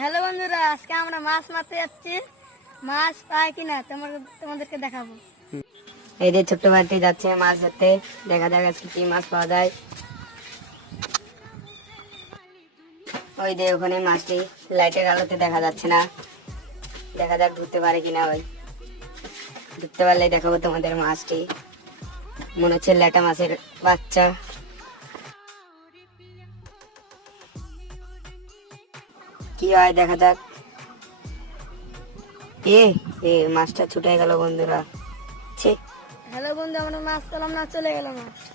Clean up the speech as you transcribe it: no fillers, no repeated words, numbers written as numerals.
Hello বন্ধুরা, আজকে আমরা মাছ মারতে যাচ্ছি। মাছ পাই কিনা তোমাদেরকে দেখাবো। এই যে ছোট্ট ভাইটি যাচ্ছে মাছ ধরতে, দেখা যাক আজকে কি মাছ পাওয়া যায়। ওই যে ওখানে মাছটি লাইটের আলোতে দেখা যাচ্ছে না, দেখা যাক ধরতে পারে কিনা। ওই ধরতে পারলে দেখাবো তোমাদের মাছটি। মনে হচ্ছে ল্যাটা মাছের বাচ্চা। কি হয় দেখা যাক। এ এ মাছটা ছুটে গেল বন্ধুরা। ছি। হ্যালো বন্ধু, আমরা মাছ পেলাম না, চলে গেল মাছ।